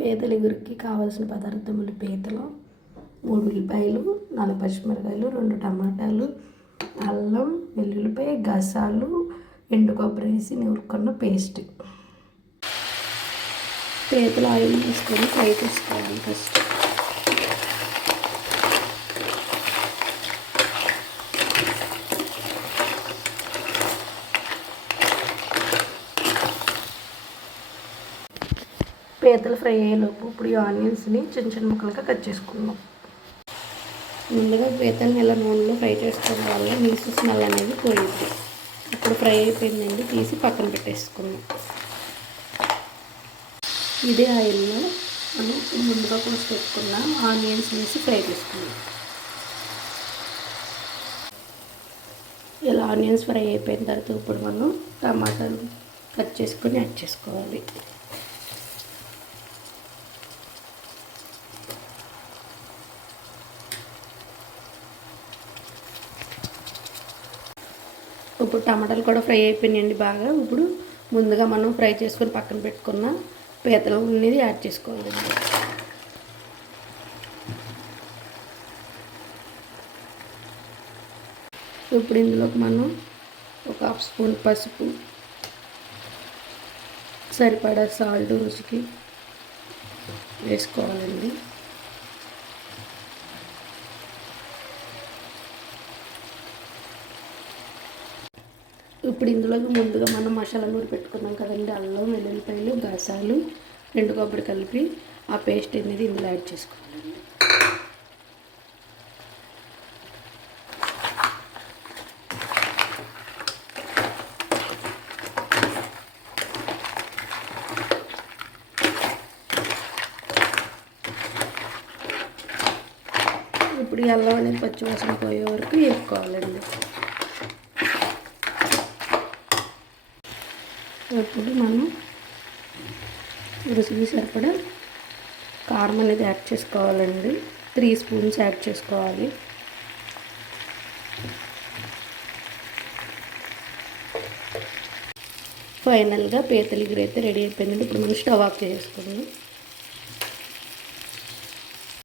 పీతల ఇగురికి కావాల్సిన పదార్థములు: పీతలు, 3 ఉల్లిపాయలు, 4 పచ్చిమిరపకాయలు, 2 టమాటాలు, అల్లం, వెల్లుల్లిపాయ, గసాలు, ఎండు కొబ్బరి వేసి నూరుకున్న పేస్ట్. పీతలు ఆయిల్ తీసుకొని ఫ్రై చేసుకోవాలి. ఫస్ట్ పీతలు ఫ్రై అయ్యేలోపు ఇప్పుడు ఈ ఆనియన్స్ని చిన్న చిన్న ముక్కలుగా కట్ చేసుకుందాం. ముందుగా పీతల్ని ఇలా నూనెలో ఫ్రై చేసుకోవడం వల్ల నీసు స్మెల్ అనేది పోయింది. ఇప్పుడు ఫ్రై అయిపోయిందండి, తీసి పక్కన పెట్టేసుకుందాం. ఇదే ఆయిల్లో మనం ముందుగా కోసి పెట్టుకున్న ఆనియన్స్ వేసి ఫ్రై చేసుకుందాం. ఇలా ఆనియన్స్ ఫ్రై అయిపోయిన తర్వాత ఇప్పుడు మనం టమాటాలు కట్ చేసుకొని యాడ్ చేసుకోవాలి. ఇప్పుడు టమాటాలు కూడా ఫ్రై అయిపోయినాయండి బాగా. ఇప్పుడు ముందుగా మనం ఫ్రై చేసుకొని పక్కన పెట్టుకున్న పీతలు అనేది యాడ్ చేసుకోవాలండి. ఇప్పుడు ఇందులోకి మనం ఒక 1/2 స్పూన్ పసుపు, సరిపడా సాల్ట్ రుచికి వేసుకోవాలండి. ఇప్పుడు ఇందులోకి ముందుగా మనం మసాలా నూరి పెట్టుకున్నాం కదండి, అల్లం, వెల్లుల్లిపాయలు, గసాలు, ఎండు కొబ్బరి కలిపి ఆ పేస్ట్ అనేది ఇందులో యాడ్ చేసుకోవాలండి. ఇప్పుడు ఈ అల్లం అనేది పచ్చివాసన పోయే వరకు వేసుకోవాలండి. ఇప్పుడు మనం రుచికి సరిపడా కారం అనేది యాడ్ చేసుకోవాలండి. 3 స్పూన్స్ యాడ్ చేసుకోవాలి. ఫైనల్గా పీతల ఇగురు అయితే రెడీ అయిపోయిందండి. ఇప్పుడు మనం స్టవ్ ఆఫ్ చేసుకుందాం.